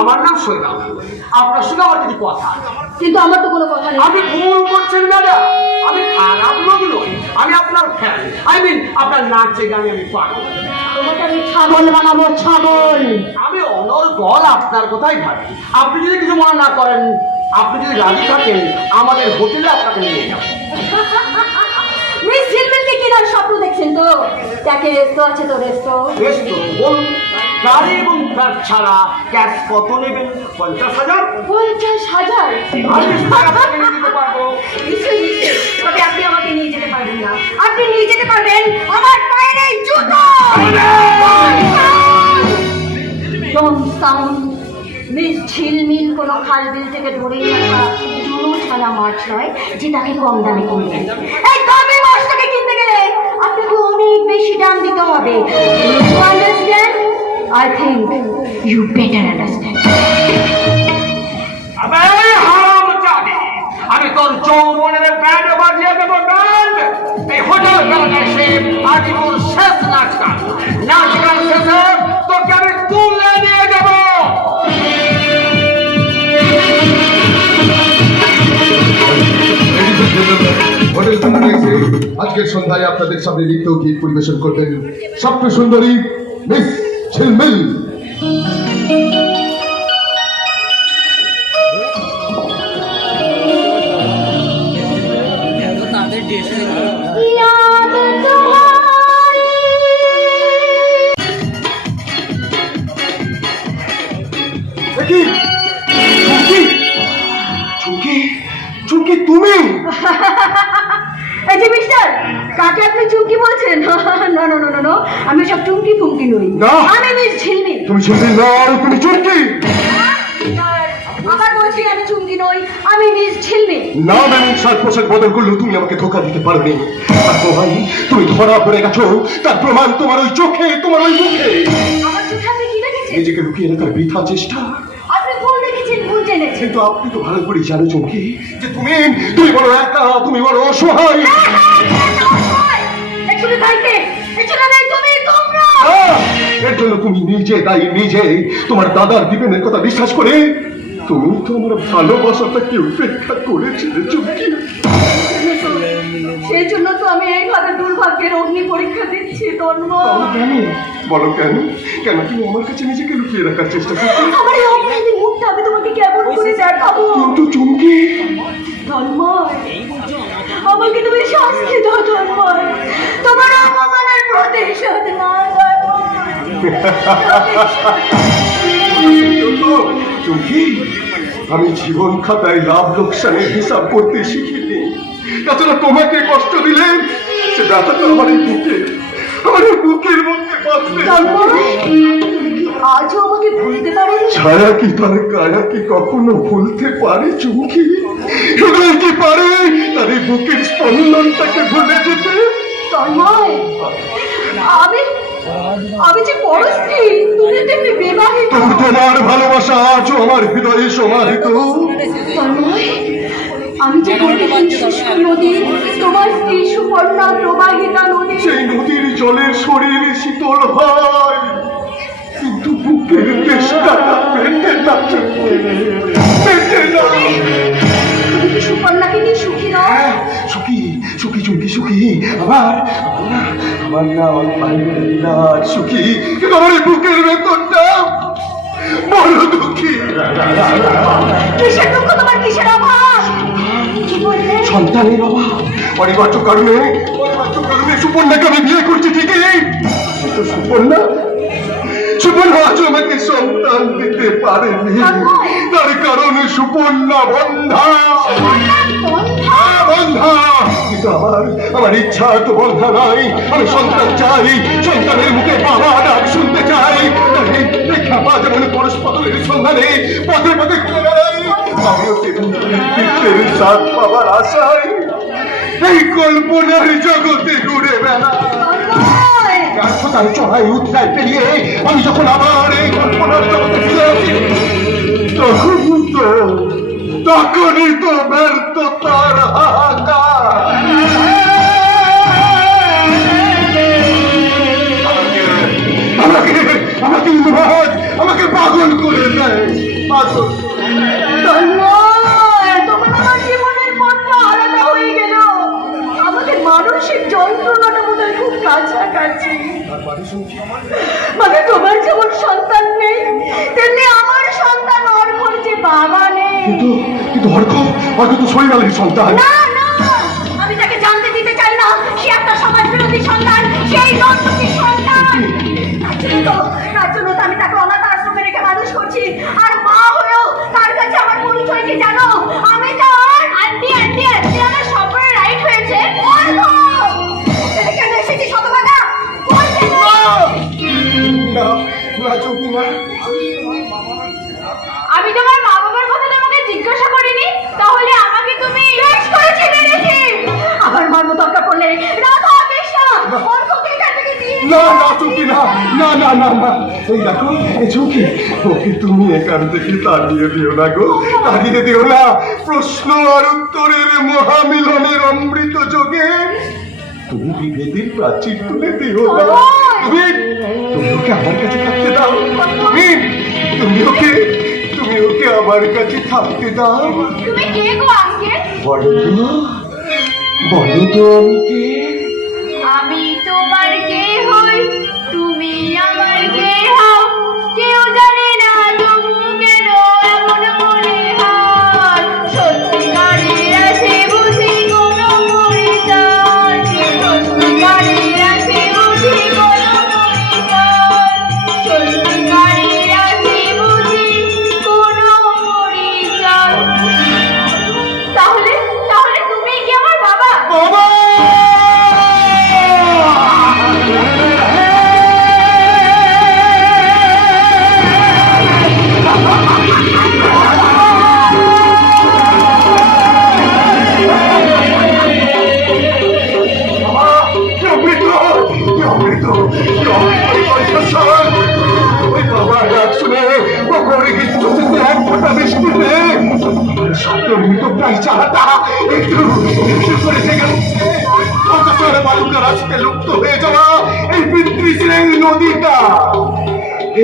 আমার নাম সৈরাম। আপনার সঙ্গে আমার কিছু কথা, কিন্তু আমার তো কোনো কথা নেই। আপনি ভুল করছেন দাদা। আমি খারাপ লোক নই, আমি আপনার ফ্যান। আপনার নাচে গানে আমি পাগল। তোমাকে আমি ছাগল বানাবো, ছাগল। আমি অনর্গল আপনার কথাই ভাবি। আপনি যদি কিছু মনে না করেন, আপনি যদি রাজি থাকেন, আমাদের হোটেলে আপনাকে নিয়ে যাব। মিস ঝিলমিলকে কেনার স্বপ্ন দেখছেন তো? তাকে রেস্টো আছে তো, রেস্টো। বেশ তো, বলুন গাড়ি এবং ফ্ল্যাট ছাড়া ক্যাশ কত নেবেন? 50,000? 50,000? আমি আপনাকে নিয়ে যেতে পারবো। নিশ্চয়ই নিশ্চয়ই, তবে আপনি আমাকে নিয়ে যেতে পারবেন না। আপনি নিয়ে যেতে পারবেন আমার পায়ের এই জুতো। Don't sound. মিস ঝিলমিল কোনো খালবিল থেকে ধরে আসা জুনো ছাড়া মাছ নয় যে তাকে কম দামে কিনবেন। এই দামি মাছটাকে কিনতে গেলে আপনাকে অনেক বেশি দাম দিতে হবে। You understand? I think you better understand. আমি তোর যৌবনের ব্যান্ড বাজিয়ে দেবো, ব্যান্ড। এই হোটেল প্যারাডাইসে আজীবন শেষ নাচ গান। নাচ গান শেষে তোকে আমি তুলে নিয়ে যাবো। হোটেল প্যারাডাইসে আজকের সন্ধ্যায় আপনাদের সামনে নৃত্য গীত পরিবেশন করবেন সপ্ত সুন্দরী মিস ঝিলমিল। তুমি এই যে মিস্টার, কাকে আপনি চুমকি বলছেন? না না না না, আমি সব চুমকি ফুমকি নই। আমি মিস ঝিলমিল। তুমি ঝিলমিল নও, তুমি চুমকি। আবার বলছি আমি চুমকি নই, আমি মিস ঝিলমিল। না ম্যাম, সাত পোশাক বদল করলেও তুমি আমাকে ধোকা দিতে পারোনি। আর প্রমাণ তুমি ধরা পড়ে গেছো, তার প্রমাণ তোমার ওই চোখে, তোমার ওই মুখে। আমার চোখে আপনি কি দেখেছেন? নিজেকে লুকিয়ে রাখার বৃথা চেষ্টা। আপনি ভুল দেখেছেন, ভুল জেনেছেন। কিন্তু আপনি তো ভালো করে জানো চুমকি যে তুমি বড় একা, তুমি বড় অসহায়। একচুয়ালি তাইতে, একচুয়ালি তুমি তোমরা। এর জন্য তুমি নিজে দায়ী, নিজে। তোমার দাদার বিপিনের কথা বিশ্বাস করে তুমি তো আমার ভালোবাসাটাকে উপেক্ষা করেছিলে চুমকি। সেই জন্য তো আমি এইভাবে দুর্ভাগ্যের অগ্নি পরীক্ষা দিচ্ছি। কেন বলো, কেন কেন তুমি আমার কাছে নিজেকে লুকিয়ে রাখার চেষ্টা করছো? আমার এই অপরাধী মুখটা আমি তোমাকে কেমন করে দেখাবো? কিন্তু চুমকি, তন্ময়, আমাকে তুমি শাস্তি দাও তন্ময়। তোমার অপমানের প্রতিশোধ না চুমকি, আমি জীবন খাতায় লাভ লোকসানের হিসাব করতে শিখিনি। তাছাড়া তোমাকে কষ্ট দিলে সে ব্যথাটা আমার এই বুকে, আমার বুকের মধ্যে বাঁচবে। আজও আমাকে ভুলতে পারেন? ছায়া কি তার কায়া কি কখনো ভুলতে পারে চুমকি? হৃদয় কি পারে তার এই বুকের স্পন্দনটাকে ভুলে যেতে? তন্ময়, আমি যে পরস্ত্রী, তুমি তেমনি বিবাহিত। তোমার ভালোবাসা আজও আমার হৃদয়ে সমাহিত। তন্ময়, আমি যে বলতেছি শুষ্ক নদী, তোমার স্ত্রী সুপর্ণা প্রবাহিতা নদী। সেই নদীর জলের শরীর শীতল হয়, কিন্তু বুকের চেষ্টাটা পেটে না, পেটে না। তুমি কি সুপর্ণাকে নিয়ে সুখী নও? সুখী, সুখী চুমকি, সুখী। আমার না সুখী, কিন্তু আমার এই বুকের বেতনটা বড় দুঃখী। কিসের দুঃখ তোমার, কিসের অভাব? কি বললে? সন্তানের অভাব। অনিবার্য কারণে সুপর্ণাকে আমি বিয়ে করছি ঠিকই, কিন্তু সুপর্ণা আজ আমাকে সন্তান দিতে পারেনি। তার কারণে সুপর্ণা বন্ধা। কিন্তু আমার ইচ্ছা তো বন্ধা নয়। আমি সন্তান চাই, সন্তানের মুখে বাবা ডাক শুনতে চাই। খেপা যেমন পরস্পরের সন্ধানে পথে পথে ঘুরে বেড়াই, আমিও তেমনি সাথ পাওয়ার আশায় এই কল্পনার জগতে ঘুরে বেড়াই। ব্যর্থতার চড়াই উৎসায় পেরিয়ে আমি যখন আবার এই কল্পনার জগতে ফিরে আসি, তখনই তো ব্যর্থতার হাহাকার। আমাকে আশীর্বাদ আমাকে পাগল করে দেয়, পাগল। তখন আমার জীবনের পথটা আলাদা হয়ে গেল। আমাদের মানসিক যন্ত্রণাটা বোধ হয় খুব কাছাকাছি। মানে তোমার যেমন সন্তান নেই, তেমনি আমার সন্তান অর্ঘর যে বাবা নেই। কিন্তু অর্ঘ তো শৈবালের সন্তান। না না, আমি তাকে জানতে দিতে চাই না সে একটা সমাজ বিরোধী সন্তান, সেই নর্তকীর সন্তান। তার জন্য তো আমি তাকে অনাথ আশ্রমে রেখে মানুষ করছি। আর মা হয়েও তার কাছে আমার পরিচয় কি জানো? আমি তার আন্টি আন্টি আন্টি। আমার সবরে রাইট হয়েছে। কেন এসেছি শতভাগা? আমি তোমার মা বাবার কথা তোমাকে জিজ্ঞাসা করিনি, তাহলে আমাকে তুমি বেশ করেছি মেরেছি। আবার মারবো দরকার পড়লে। রাধা কৃষ্ণ অর্ঘকে এখান থেকে দিয়ে না না চুকি না, না না না না, এই দেখো এই চুকি, ওকে তুমি এখান থেকে তাড়িয়ে দিও না গো, তাড়িয়ে দিও না। প্রশ্ন আর উত্তরের মহামিলনের অমৃত যোগে তুমি বিভেদের প্রাচীর তুলে দিও না। তুমি ওকে আমার কাছে থাকতে দাও। তুমি ওকে আমার কাছে থাকতে দাও। তুমি কে গো আঙ্কেল? বলো তো আমি কে? আমি তোমার কে হই, তুমি আমার কে হও। কেউ জানে না তবু কেন এমন মনে হয়। সত্যিকারের আছে বুঝি কোনো পরিচয়, সত্যিকারের আছে বুঝি কোনো পরিচয়, সত্যিকারের আছে বুঝি কোনো পরিচয়। তাহলে তাহলে তুমি কি আমার বাবা? বাবা! লুপ্ত হয়ে যাওয়া এই পিতৃশ্রেণী নদীটা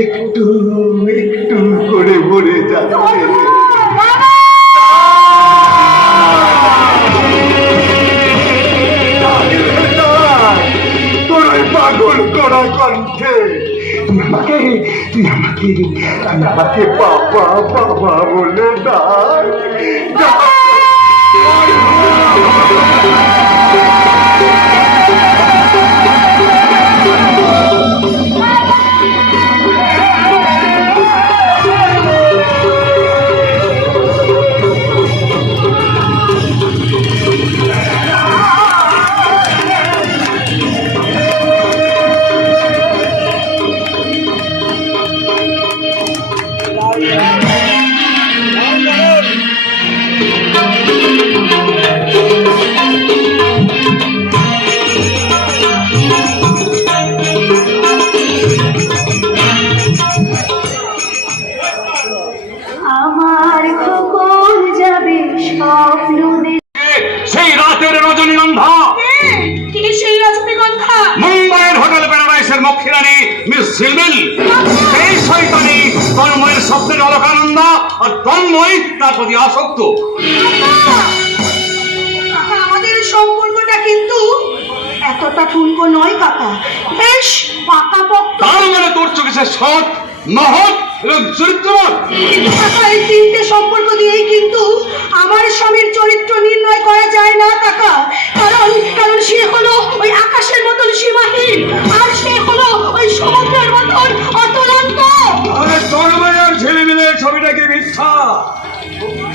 একটু একটু করে ভরে যাচ্ছে। তোর ওই পাগল করা কণ্ঠে তুই আমাকে বাবা বাবা বলে ডাক। আমার খোকন যাবে স্বপ্ন সেই রাতের রজনীগন্ধা। কে সেই রজনীগন্ধা? মুম্বাইয়ের হোটেল প্যারাডাইসের মক্ষিরানী মিস ঝিলমিল। সেই শয়তানি তন্ময়ের স্বপ্নের অলকানন্দ, আর তন্ময় তার প্রতি আসক্ত। আমাদের সম্পর্কটা কিন্তু এতটা ঠুনকো নয় কাকা, বেশ পাকাপোক্ত। তার মানে তোর চোখে সে সৎ, মহৎ এবং চরিত্রবান। কিন্তু কাকা এই তিনটে সম্পর্ক দিয়েই কিন্তু আমার স্বামীর চরিত্র নির্ণয় করা যায় না কাকা। কারণ সে হলো ওই আকাশের মতন সীমাহীন, আর সে হলো ওই সমুদ্রের মতন অতুলন্ত। আরে তন্ময় আর ঝিলমিলের ছবিটাকে মিথ্যা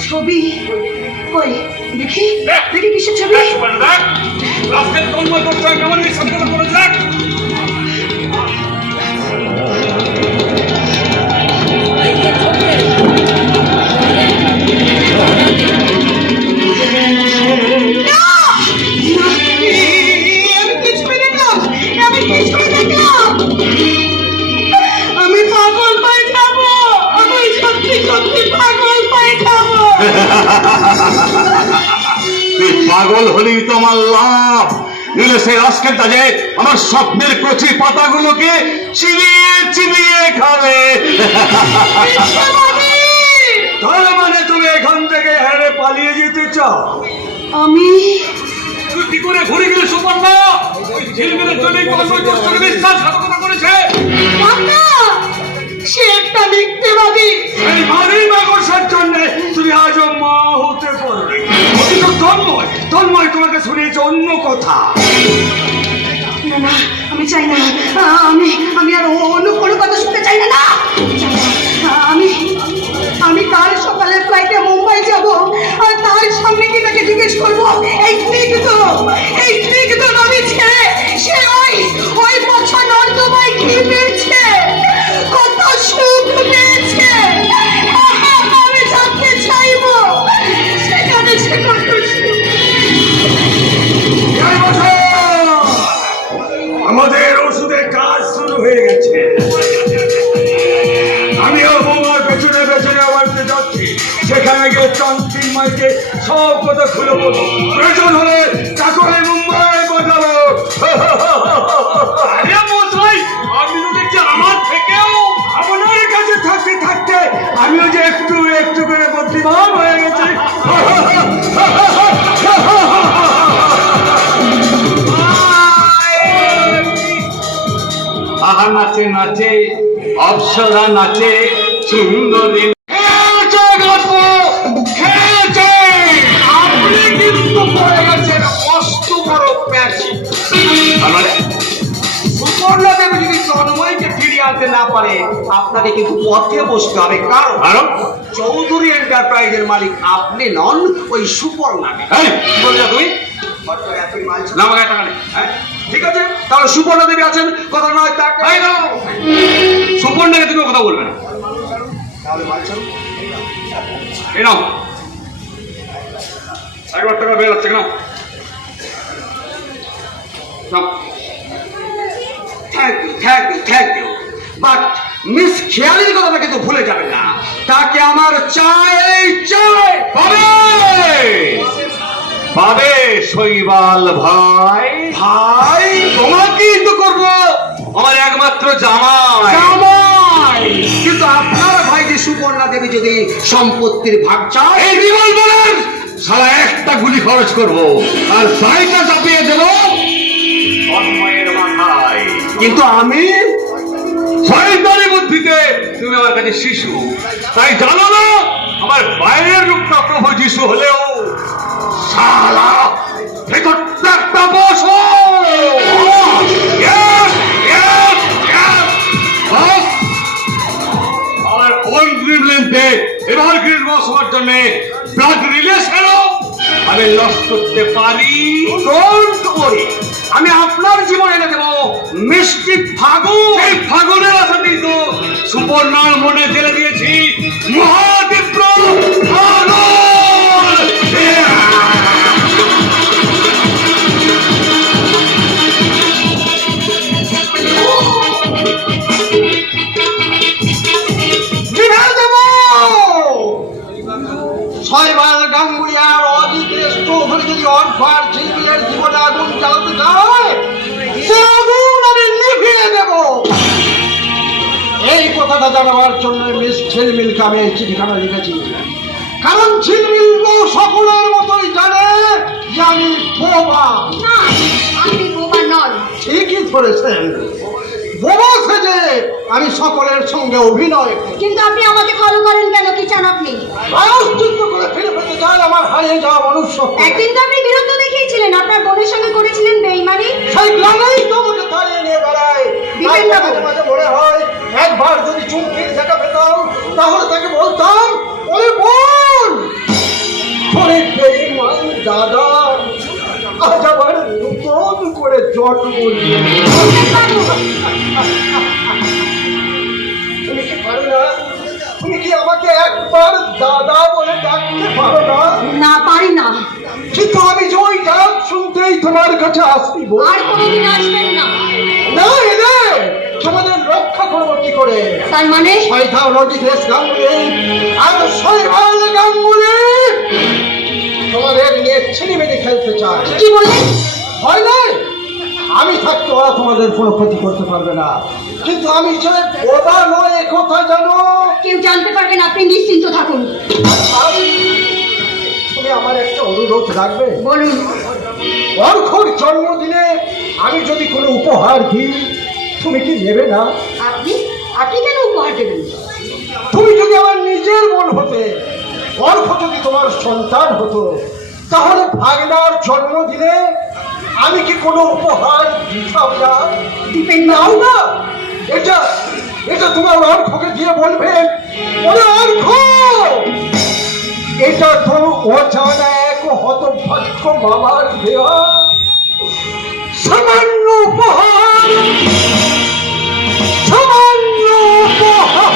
ছবি কই দেখি দেখি কিসের ছবি? রাস্তায় তন্ময় করছে কেমন এই শব্দটা করে যাক। আমি পাগল হয়ে যাব, আমি সত্যি সত্যি পাগল হয়ে যাব। তুই পাগল হলেই তো আমার লাভ। নিলে সেই রাস্কেলটা যে আমার স্বপ্নের কচি পাতাগুলোকে চিবিয়ে চিবিয়ে খাবে। তার মানে তুমি এখান থেকে হেরে পালিয়ে যেতে চাও? আমি তুই কি করে ঘুরে গেলে সুপর্ণা? ওই ঝিলমিলের জন্যই তোমার তোর সঙ্গে বিশ্বাসঘাতকতা করেছে। মাতা, সে একটা মিথ্যেবাদী। এই ভারী বাগসার জন্য তুমি আজও মা হতে পারবে। অথচ তন্ময় তোমাকে শুনিয়েছে অন্য কথা। না না, আমি চাই না। আমি আর অন্য কোনো কথা শুনতে চাই না। আমি কাল সকালের ফ্লাইটে মুম্বাই যাব, আর তার সামনে কি তাকে জিজ্ঞেস করবো এই স্নিগ্ধ নদী ছেড়ে সে ওই পছা নর্দমায় কি পেয়েছে, কত সুখ পেয়েছে। আমি জানতে চাইবো সেখানে সে কত সুখ। আমাদের ওষুধের কাজ শুরু হয়ে গেছে। আমিও বৌমার পেছনে পেছনে বাড়িতে যাচ্ছি। সেখানে গিয়ে চন্দ্রিন মাইকে সব কথা খুলে বলবো। প্রয়োজন হলে চাকরে মুম্বাই পাঠাবো। আরে মশাই, আপনি তো দেখছি আমার থেকেও আপনার কাছে থাকতে থাকতে আমিও যে একটু একটু করে বুদ্ধিমান হয়ে গেছি। আহা নাচে নাচে, অপ্সরা নাচে, সুন্দরী আপনি কিন্তু পড়ে গেছেন অষ্ট বড় প্যাচি। সুপর্ণা দেবী যদি তন্ময়কে ফিরিয়ে আনতে না পারে, আপনাকে কিন্তু পথে বসতে হবে। কারণ চৌধুরী এন্টারপ্রাইজের মালিক আপনি নন, ওই সুপর্ণা। কি বলছো তুমি? না, আমাকে টাকা নেই। হ্যাঁ ঠিক আছে, তাহলে সুপর্ণা দেবী আছেন, কথা নয় তাকে। সুপর্ণাকে তুমি কথা বলবে না। এই নাও 1,000 টাকা বের হচ্ছে না। Thank you. বাট মিস খেয়ালির কথাটা কিন্তু ভুলে যাবেন না। তাকে আমার চাই। পাবে শৈবাল ভাই। তোমাকেই তো করবো, আমার একমাত্র জামাই। কিন্তু আপনার ভাই যে সুপর্ণা দেবী যদি সম্পত্তির ভাগ চায়, এই বিমল বলেন সারা একটা গুলি খরচ করবো, আর সাইটা চাপিয়ে দেবো তন্ময়ের মাথায়। কিন্তু আমি শয়তানি বুদ্ধিতে তুমি আমার কাছে শিশু, তাই জানো না আমার বাইরের রূপটা প্রভু যিশু হলেও শালা ভেতরটা একটা বসো। আমার ওন গ্রিনল্যান্ডে এবার গ্রিনবস হওয়ার জন্য ব্লাড রিলেশনও আমি লস করতে পারি। ডোন্ট ওয়ারি, আমি আপনার জীবনে এনে দেবো মিষ্টি ফাগুন। এই ফাগুনের আশাতেই তো সুপর্ণার মনে জেলে দিয়েছি মহাতীব্র ফাগুন। শৈবাল গাঙ্গুলি আর অজিত চৌধুরী যদি অনফার ঝিলমিলের জীবনে আগুন জ্বালাতে চায়, সে আগুন আমি নিভিয়ে দেব। এই কথাটা জানাবার জন্য মিস ঝিলমিলকে আমি এই চিঠিখানা লিখেছি। কারণ ঝিলমিল তো সকলের মতোই জানে যে আমি বোবা। না, আপনি বোবা নন। ঠিকই ধরেছেন, বোবা সেজে আমি সকলের সঙ্গে অভিনয় করি। কিন্তু আপনি আমাকে ফলো করেন কেন? কি চান আপনি? প্রায়শ্চিত্ত করে ফিরে পেতে চাই আমার হারিয়ে যাওয়া মনুষ্য। একদিন তো আপনি বিরুদ্ধ দেখিয়েছিলেন, আপনার বোনের সঙ্গে করেছিলেন বেইমানি। সেই গ্লানেই তো আমাকে তাড়িয়ে নিয়ে বেড়ায়। বিপিন বাবু। মাঝে মাঝে মনে হয় একবার যদি চুমকির দেখা পেতাম, তাহলে তাকে বলতাম, ওরে বোন, ওরে বেঈমান দাদা, আজ আবার নতুন করে জন্ম নিয়ে। তুমি কি পারো না? তুমি কি আমাকে একবার দাদা বলে ডাকতে পারো না? না, পারি না। কিন্তু আমি যে ওই ডাক শুনতেই তোমার কাছে আসিব। আর কোনোদিন আসবেন না। না এলে তোমাদের রক্ষা করবো কি করে? তার মানে শয়তান অজিতেশ গাঙ্গুলি আর শৈবাল গাঙ্গুলি তোমাদের নিয়ে ছিনিমিনি খেলতে চায়। কি বললেন? হয় নাই? আমি থাকতে ওরা তোমাদের কোনো ক্ষতি করতে পারবে না, কিন্তু আমি ছেলে বোবা নয় এ কথা জানো। কেউ জানতে পারবে না, আপনি নিশ্চিন্ত থাকুন। তুমি আমার একটা অনুরোধ রাখবে? বলুন। অর্ঘর জন্মদিনে আমি যদি কোনো উপহার দিই, তুমি কি নেবে না? আপনি আপনি কেন উপহার দেবেন? তুমি যদি আমার নিজের বোন হতে, অর্ঘ যদি তোমার সন্তান হতো, তাহলে ভাগনার জন্মদিনে আমি কি কোনো উপহার দিতাম না? দিবেন না? নাও না, এটা এটা তোমার অর্ঘকে দিয়ে বলবে, ওরে অর্ঘ, এটা তো অজানা এক হতভাগ্য বাবার দেওয়া সামান্য উপহার, সামান্য উপহার।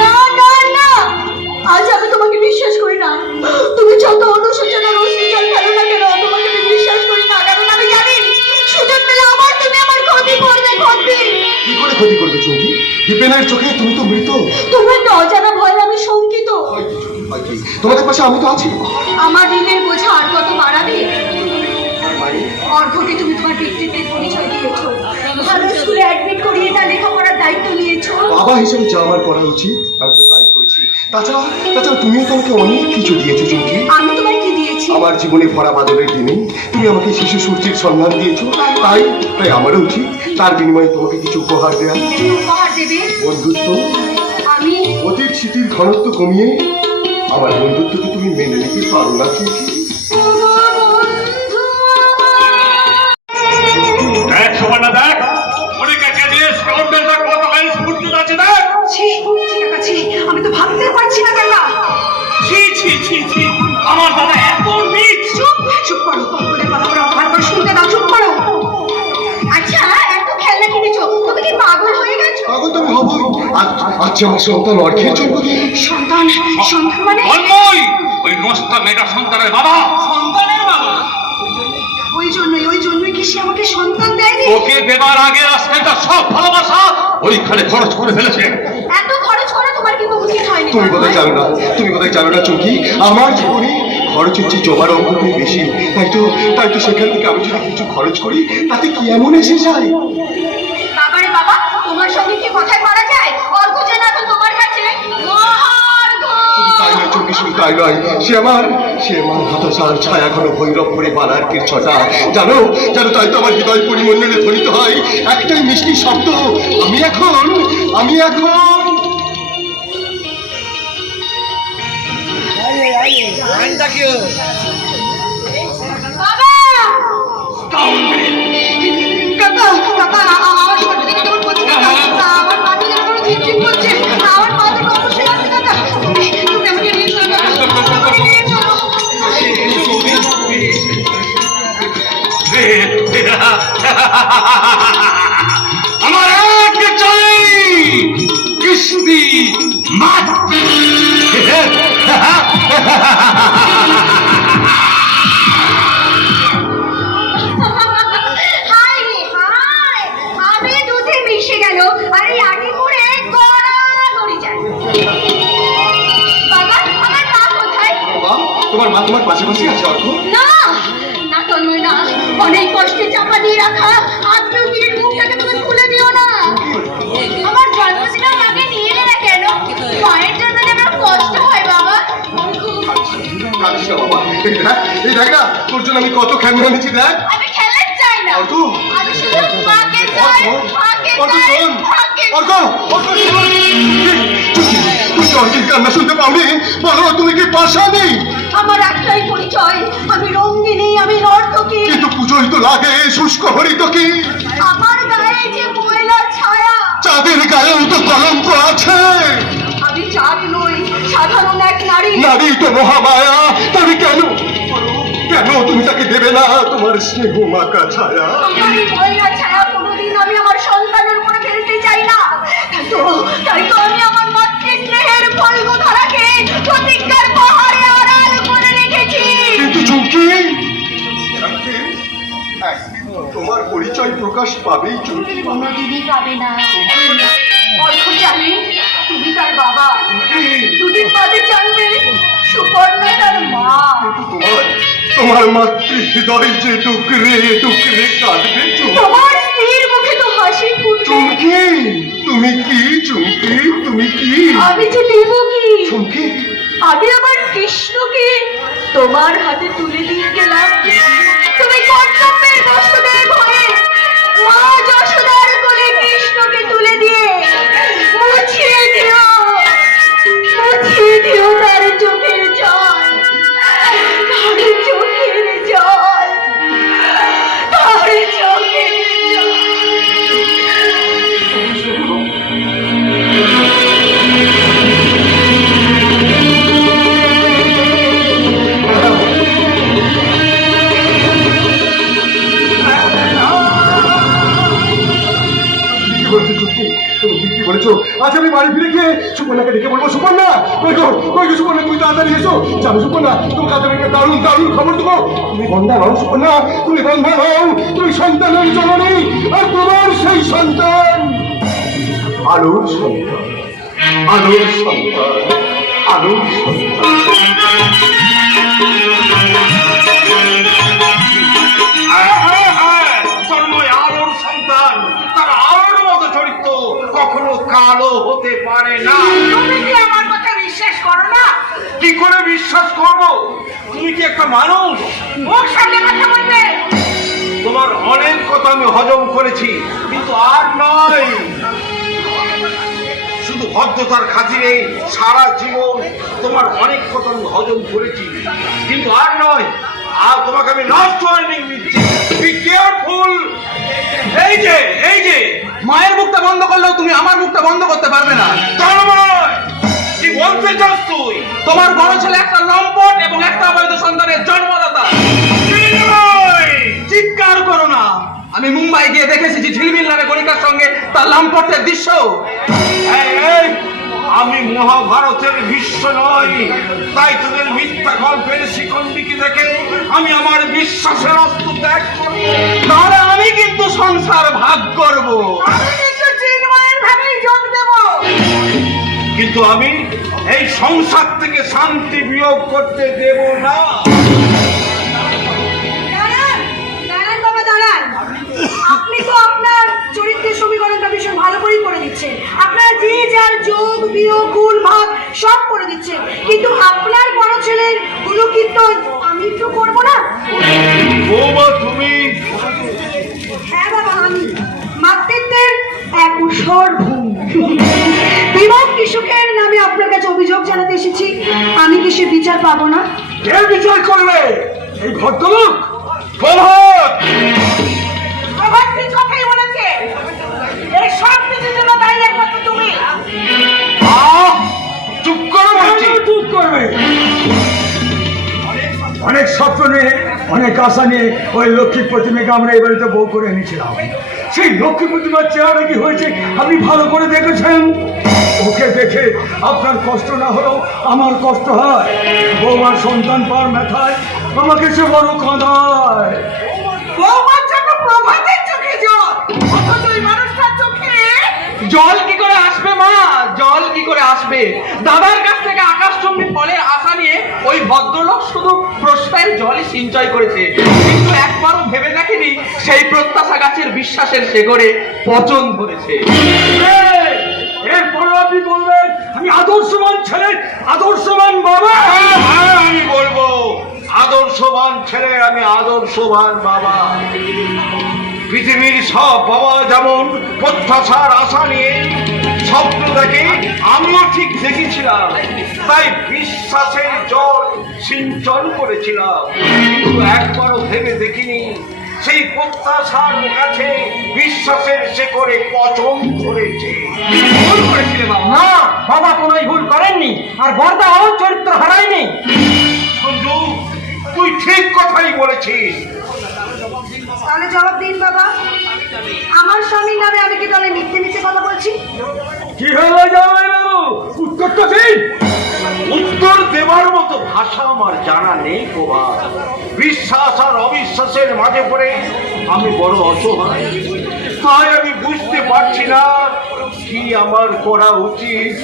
না না না, আজ আমি তোমাকে বিশ্বাস করি না। তুমি যত অনুশোচনার অশ্রুজল ফেলো না কেন, তোমাকে আমি বিশ্বাস করি না। কারণ আমি জানি সুযোগ পেলে আমার তুমি আমার ক্ষতি করবে, ক্ষতি। কি করে ক্ষতি করবে চৌকি? দীপেনের চোখে তুমি তো মৃত। তোমার তো অজানা ভয় আমি শঙ্কিত। তোমাদের পাশে আমি তো আছি। আমার ঋণের বোঝা আর কত বাড়াবে? অর্ঘকে তুমি তোমার ব্যক্তিত্বের পরিচয় দিয়েছো, ভালো স্কুলে অ্যাডমিট করিয়ে তার লেখাপড়ার দায়িত্ব নিয়েছো। বাবা হিসেবে যা আমার করা উচিত আমি তো তাই করেছি। তাছাড়া তাছাড়া তুমিও তো আমাকে অনেক কিছু দিয়েছো চৌকি। আমি তোমায় কি দিয়েছি? আমার জীবনে ভরা বাদলের দিনে তুমি আমাকে শিশু সূর্যের সন্ধান দিয়েছো। তাই তাই আমারও উচিত তার বিনিময়ে তোমাকে কিছু উপহার দেওয়া। কি উপহার দেবে? বন্ধুত্ব। আমি অতীত স্মৃতির ঘনত্ব কমিয়ে আমার বন্ধুত্বকে তুমি মেনে নিতে পারো না চৌকি? দেখ সুবর্ণা, দেখ মনিকাকে দিয়ে স্কাউন্ডারটা কত গাড়ি ফুটতে যাচ্ছে। দেখ আমি তো ভাবতে পারছি না কেন। ছি ছি ছি ছি, আমার দাদা এত নিচ। চুপ করো, বলে কথাগুলো বারবার শুনতে দাও, চুপ করো। আচ্ছা, এত খেলনা কিনেছো, তুমি কি পাগল হয়ে গেছো? পাগল তো আমি হবই। আচ্ছা আমার সন্তান অর্ঘের জন্মদিন। সন্তান সন্তান মানে? অন্যই ওই নষ্ট মেয়েটা সন্তানের বাবা। সন্তানের বাবা? ওই জন্যই কি সে আমাকে সন্তান দেয়নি? ওকে দেবার আগে আজকে তার সব ভালোবাসা ওইখানে খরচ করে ফেলেছে। এত খরচ করা তোমার কিন্তু উচিত হয়নি। তুমি বোধহয় জানো না, তুমি বোধহয় জানো না চৌকি, আমার জীবনে খরচ হচ্ছে জমার অঙ্কটাই বেশি। তাই তো সেখান থেকে আমি যদি কিছু খরচ করি তাতে কি এমন এসে যায়? বাবারে বাবা, তোমার সঙ্গে কি কথায় পারা যায়? অর্ঘ যেন এখন তোমার কাছে মহার্ঘ। শুধু তাই নয় চৌকি, শুধু তাই নয়, সে আমার হতাশার ছায়া ঘন ভৈরব করে বানারকের ছটা। জানো জানো, তাই তো আমার হৃদয় পরিমণ্ডলে ধ্বনিত হয় একটাই মিষ্টি শব্দ, আমি এখন বাবা! কাকা, কাকা, আমার শরীর থেকে কেমন করছে কাকা? আমার মাথা যেন কোনো ঝিমঝিম করছে। আমার পা দুটো অবশ্যই আছে কাকা। তুমি আমাকে নিয়ে চলো কাকা, আমাকে নিয়ে চলো। আমার এক চাই কিস্তি মাঠ। হায় রে হায়, আমি দুধে মিশে গেল আর এই আটি করে গড়াগড়ি যায়। বাবা, আমার মা কোথায়? বাবা, তোমার মা তোমার পাশাপাশি আছে অর্ঘ? না না তন্ময় না, অনেক কষ্টে চাপা দিয়ে রাখা আত্মীয়ের মুখটাকে তুমি খুলে দিও না। আমার জন্মদিনের আগে নিয়ে এলে না কেন? মায়ের জন্য আমার কষ্ট হয় বাবা। কাঁদিস না বাবা, এই দেখ না, তোর জন্য আমি কত খেলনা এনেছি দেখ। আমি খেলতে চাই না, অর্ঘ! আমি শুধু মাকে চাই, মাকে চাই, মাকে তুমি অর্ঘের কান্না শুনতে পাওনি? বলো তুমি কি পাশা নেই? আমার একটাই পরিচয়, আমি রঙ্গিনী, আমি নর্তকী। কিন্তু পুজোই তো লাগে শুষ্ক হরিত কি? আমার গায়ে যে ময়লার ছায়া, চাঁদের গায়েও তো কলঙ্ক আছে। আমি চাঁদ নই, সাধারণ এক নারী। নারী তো মহামায়া, তবে কেন তুমি তাকে দেবে না তোমার স্নেহ মাকা ছায়া? আমার এই ময়লার ছায়া কোনোদিন আমি আমার সন্তানের উপরে ফেলতে চাই না। তাই তো আমি আমার মাতৃ স্নেহের ফল্গ ধারাকে প্রতিজ্ঞার পাহাড়ে আড়াল করে রেখেছি। কিন্তু চুমকি, তোমার পরিচয় প্রকাশ পাবেই চুমকি। কোনোদিনই পাবে না। অর্থ জানি তুমি তার বাবা, দুদিন বাদে জানবে সুপর্ণা তার মা। তোমার মাতৃ হৃদয় যে টুকরে টুকরে কাঁদবে তোমার স্ত্রীর মুখে তো হাসি ফুটবে। চুমকি, তুমি কি চুমকি, তুমি কি? আমি যে দেব কি, চুমকি, আমি আমার কৃষ্ণকে তোমার হাতে তুলে দিয়ে গেলাম। তুমি কর্তব্যের বস্তুদের ভয়ে মা যশোদার কোলে কৃষ্ণকে তুলে দিয়ে মুছিয়ে দিও, মুছিয়ে দিও তার চোখের জল, তার চোখের জল, তার চোখের জল। কি বলেছো? আজ আমি বাড়ি ফিরে গিয়ে সুপর্ণাকে ডেকে বলবো, সুপর্ণা কই গো, কই গো সুপর্ণা, তুমি তাড়াতাড়ি এসো। জানো সুপর্ণা, তোমার কাছে একটা দারুণ দারুণ খবর দেবো। তুমি বন্ধা নও সুপর্ণা, তুমি বন্ধা নও, তুমি সন্তানের জননী, আর তোমার সেই সন্তান আলোর সন্তান, আলোর সন্তান, আলোর সন্তান। তন্ময় আলোর সন্তান, তার আলোর মতো চরিত্র কখনো কালো হতে পারে না। তুমি কি আমার কথা বিশ্বাস করো না? কি করে বিশ্বাস করব? তুমি কি একটা মানুষ? মুখ সামনে কথা বলবে। তোমার অনেক কথা আমি হজম করেছি, কিন্তু আর নয়। শুধু ভদ্রতার খাতিরে সারা জীবন তোমার অনেক কথা আমি হজম করেছি, কিন্তু আর নয়। আর তোমাকে আমি নষ্ট ওয়ার্নিং দিচ্ছি, বি কেয়ারফুল। এই যে মায়ের মুখটা বন্ধ করলেও তুমি আমার মুখটা বন্ধ করতে পারবে না। তন্ময়, কি বলতে চাস তুই? তোমার বড় ছেলে একটা লম্পট এবং একটা অবৈধ সন্তানের জন্মদাতা। চিৎকার করো না। আমি মুম্বাই গিয়ে দেখেছি যে ঝিলমিল নামে গণিকার সঙ্গে তার লম্পটের দৃশ্য। আমি মহাভারতের ভীষ্ম নই, তাই তোদের মিথ্যা গল্পের শিকন্ডিকে দেখে আমি আমার বিশ্বাসের অস্ত্র ত্যাগ করবো। তাহলে আমি কিন্তু সংসার ভাগ করব, আমি কিন্তু চিন্ময়ের ভাবেই যোগ দেব। কিন্তু আমি এই সংসার থেকে শান্তি বিয়োগ করতে দেব না। দাঁড়ান, দাঁড়ান বাবা দাঁড়ান। আপনি তো আপনার চরিত্রের সমীকরণটা ভীষণ ভালো করেই করে দিচ্ছেন। আপনার যে যার যোগ বিয়োগ গুণ ভাগ সব করে দিচ্ছেন, কিন্তু আপনার বড় ছেলের গুণকীর্তন আমি তো করবো না। বৌমা তুমি? হ্যাঁ বাবা, আমি মাতৃত্বের এক উসর ভূমি। বিমক কৃষকের নামে আপনার কাছে অভিযোগ জানাতে এসেছি। আমি কি সে বিচার পাবো না? কে বিচার করবে? এই ভদ্রলোক? প্রভাত! প্রভাত ঠিক কথাই বলেছে। এই সব কিছুর জন্য দায়ী একমাত্র তুমি। চুপ করো বলছি। চুপ করবে। অনেক স্বপ্ন নিয়ে, অনেক আশা নিয়ে ওই লক্ষ্মী প্রতিমাকে আমরা এই বাড়িতে বউ করে এনেছিলাম। সেই লক্ষ্মী প্রতিমার চেহারা কি হয়েছে আপনি ভালো করে দেখেছেন? ওকে দেখে আপনার কষ্ট না হলেও আমার কষ্ট হয়। বৌমার সন্তান পাওয়ার ব্যথায় আমাকে সে বড় কাঁদায়। বৌমার জন্য প্রভাতের চোখে জল, অথচ ওই মানুষটার চোখে জল কি করে আসবে মা? জল কি করে আসবে? দাদার কাছ থেকে আকাশচুম্বী ফলের আশা নিয়ে ওই ভদ্রলোক শুধু প্রশ্নের জলই সঞ্চয় করেছে, কিন্তু একবারও ভেবে দেখেনি সেই প্রত্যাশা গাছের বিশ্বাসের শেকড়ে পচন ধরেছে। এরপর আপনি বলবেন আমি আদর্শবান ছেলে, আদর্শবান বাবা। আমি বলবো আদর্শবান ছেলে, আমি আদর্শবান বাবা। পৃথিবীর সব বাবা যেমন প্রত্যাশার আশা নিয়ে স্বপ্ন দেখে, আমিও ঠিক দেখেছিলাম, তাই বিশ্বাসের জল সিঞ্চন করেছিলাম, কিন্তু একবারও ভেবে দেখিনি সেই প্রত্যাশার কাছে বিশ্বাসের শেকড়ে পচন ধরেছে। ভুল করেছিলে বাবা। না বাবা, কোনোই ভুল করেননি, আর বর্দাও চরিত্র হারায়নি। সঞ্জু, তুই ঠিক কথাই বলেছিস। তাহলে জবাব দিন বাবা, আমার স্বামীর নামে আমি কি তাহলে মিথ্যে মিথ্যে কথা বলছি? কি হয়ে যাবে উত্তরটা দিন। উত্তর দেওয়ার মতো ভাষা আমার জানা নেই বাবা। বিশ্বাস আর অবিশ্বাসের মাঝে পড়ে আমি বড় অসহায়, তাই আমি বুঝতে পারছি না কি আমার করা উচিত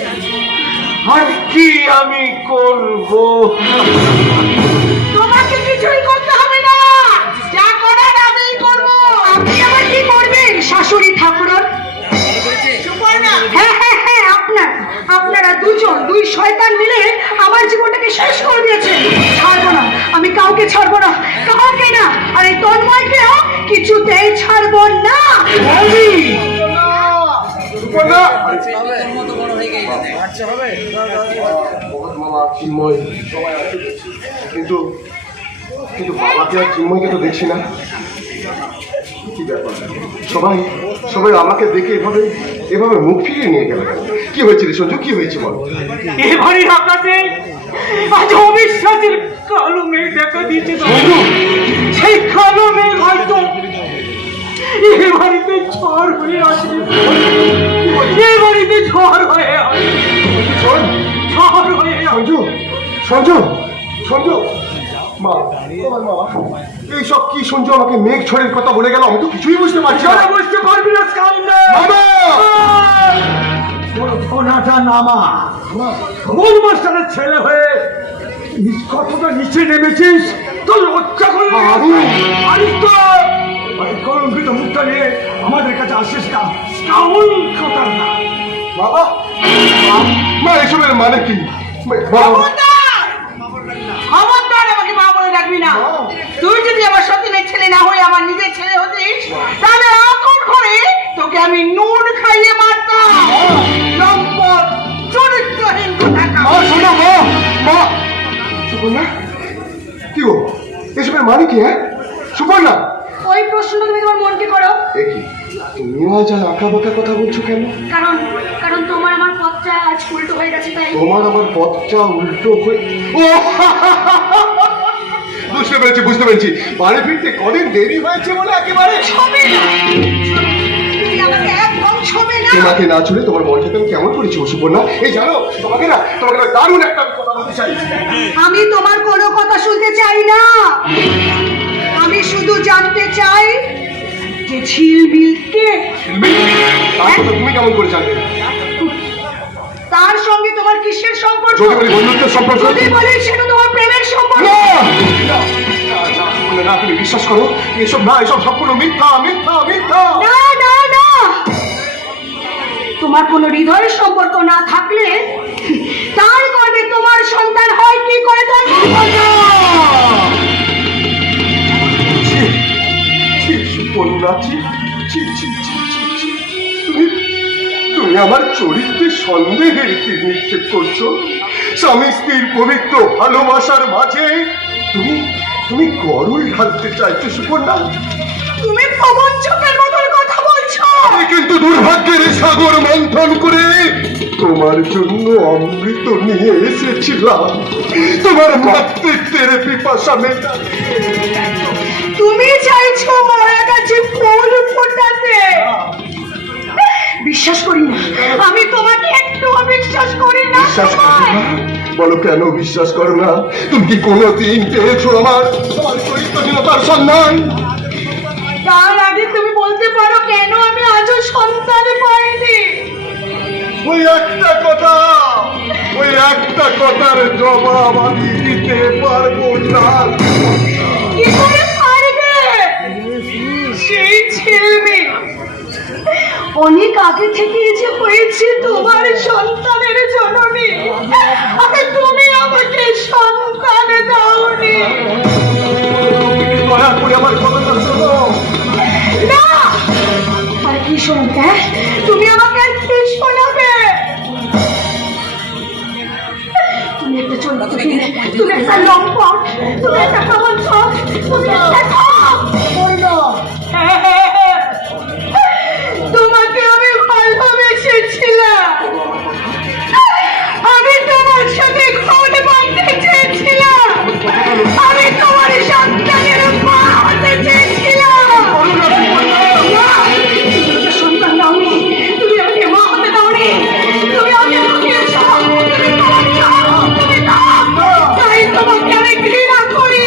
আর কি আমি করব? তোমাকে কিছুই করতে হবে না, যা করার আমিই করব। আপনি আবার কি করবেন শাশুড়ি ঠাকুরন? হ্যাঁ হ্যাঁ হ্যাঁ, আপনারা দুই শয়তান মিলে আমার জীবনটাকে শেষ করে দিয়েছেন। ছাড়বো না, আমি কাউকে ছাড়বো না, কাউকে না। আর এই তন্ময়কেও কিছুতেই ছাড়বো না। কিন্তু কিন্তু বাবাকে আর চিন্ময়কে তো দেখছি না। কি ব্যাপার? সবাই সবাই আমাকে দেখে এভাবে মুখ ফিরিয়ে নিয়ে গেল। কি হয়েছে রে সঞ্জু, কি হয়েছে বল? এ বাড়ির আকাশে আজ অবিশ্বাসের কালো মেঘ দেখা দিয়েছে। সেই কালো মেঘ হয়তো এ বাড়িতে ঝড় হয়ে আসবে। এ বাড়িতে ঝড় হয়ে আসবে। ঝড় হয়ে সঞ্জু সঞ্জু সঞ্জু, মা তোমার মা এইসব কি সঞ্জু আমাকে মেঘ ঝড়ের কথা বলে গেল? আমি তো কিছুই বুঝতে পারছি না। বুঝতে পারবি না সোনাটা নামা। ভুল মাস্টারের ছেলে হয়ে কতটা নিচে নেমেছিস, তোর লজ্জা করে কলঙ্কিত মুখটা নিয়ে আমাদের কাছে আসিস না। বাবা মা এসবের মানে কি? খবরদার আমাকে মা বলে ডাকবি না। তুই যদি আমার সতীনের ছেলে না হয়ে আমার নিজের ছেলে হতিস, তাহলে আকর করে তোকে আমি নুন খাইয়ে মারতাম। লম্পট চরিত্রহীন কোথাকার। শোনো মা, মা সুপর্ণা, কি গো এসবের মানে কি? হ্যাঁ সুপর্ণা, ওই প্রশ্নটা তুমি তোমার মনকে করো। দেখি তুমিও আজ আর আঁকা বাঁকা কথা বলছো কেন? কারণ তোমার আমার পথটা আজ উল্টো হয়ে গেছে, তাই। তোমার আমার পথটা উল্টো হয়ে, ও বুঝতে পেরেছি। বাড়ি ফিরতে কদিন দেরি হয়েছে বলে একেবারে ছবে না। তুমি আমাকে একদম ছবে না। তোমাকে না ছুড়ে তোমার মনটাকে আমি কেমন করেছি সুপর্ণা? এই জানো, তোমাকে না দারুণ একটা কথা বলতে চাই। আমি তোমার কোনো কথা শুনতে চাই না। আমি শুধু জানতে চাই যে ঝিলমিলকে তুমি কেমন করে জানবে? তার সঙ্গে তোমার কিসের সম্পর্ক? যদি বলি বন্ধুত্বের সম্পর্ক। যদি বলি সেটা তোমার প্রেমের সম্পর্ক। না, তুমি বিশ্বাস করো এসব না, এসব সম্পূর্ণ মিথ্যা মিথ্যা মিথ্যা। না না না, তোমার কোনো হৃদয়ের সম্পর্ক না থাকলে তার গর্ভে তোমার সন্তান হয় কি করে? তুমি আমার চরিত্রে সন্দেহের তীর নিক্ষেপ করছো। স্বামী স্ত্রীর পবিত্র ভালোবাসার মাঝে তুমি গরল ঢালতে চাইছো সুপর্ণা। তুমি প্রবঞ্চকের মতন কথা বলছো। আমি কিন্তু দুর্ভাগ্যের সাগর মন্থন করে তোমার জন্য অমৃত নিয়ে এসেছিলাম, তোমার মাতৃত্বের পিপাসা মেটাতে। তুমি চাইছো মারা গাছে ফুল ফোটাতে। বিশ্বাস করি না, আমি তোমাকে একটু বিশ্বাস করি না। বিশ্বাস করো না? বলো কেন বিশ্বাস করো না? তুমি কি কোনোদিন পেয়েছো আমার চরিত্রহীনতার সন্ধান? তার আগে তুমি বলতে পারো কেন আমি আজও সন্তান পাইনি? ওই একটা কথার জবাব আমি দিতে পারবো না। কি করে পারবে? সেই ছেলে অনেক আগে থেকে যে হয়েছে তোমার সন্তানের জননী, আরে তুমি আমাকে সন্তান দাওনি। দয়া করে আমার কথাটা শোনো। না, আর কি শোনাবে? তুমি আমাকে আর কি শোনাবে? তুমি একটা চরিত্রহীন, তুমি একটা লম্পট, তুমি একটা প্রবঞ্চক, তুমি একটা তোমাকে আমি ভালোবেসেছিলাম। আমি তোমার সাথে ঘর বাঁধতে চেয়েছিলাম। আমি তোমার সন্তানের মা হতে চেয়েছিলাম। সন্তান দাওনি, তুমি আমাকে মা হতে দাওনি। তুমি আমাকে লুকিয়েছ, তুমি তাই তোমাকে আমি ঘৃণা করি।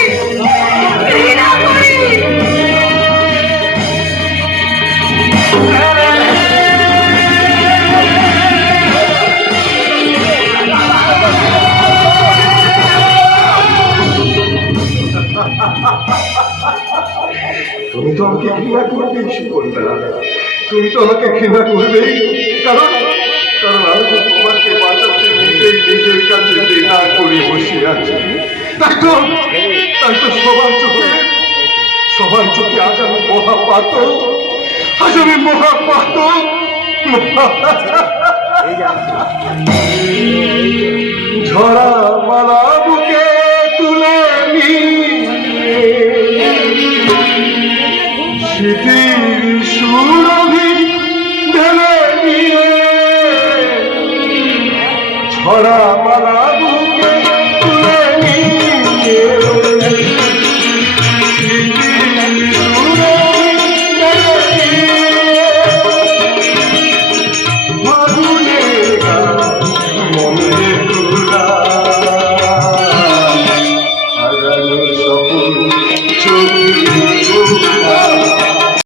তুমি তো আমাকে ঘৃণা করবেই সুকন্যা, তুমি তো আমাকে ঘৃণা করবেই, কারণ কারণ আমি তো তোমাকে বাঁচাতে নিজের কাছে না করে বসে আছি। তাই তো সবার চোখে আজ আমি মহাপাত, আজ আমি মহাপাত। ঝরা মালা বুকে তুলে নিয়ে স্মৃতির সুরভি ঢেলে নিয়ে, ঝরা মালা বুকে তুলে নিয়ে স্মৃতির সুরভি ঢেলে নিয়ে মাধুরের গান মনে তোলা হারানো স্বপ্ন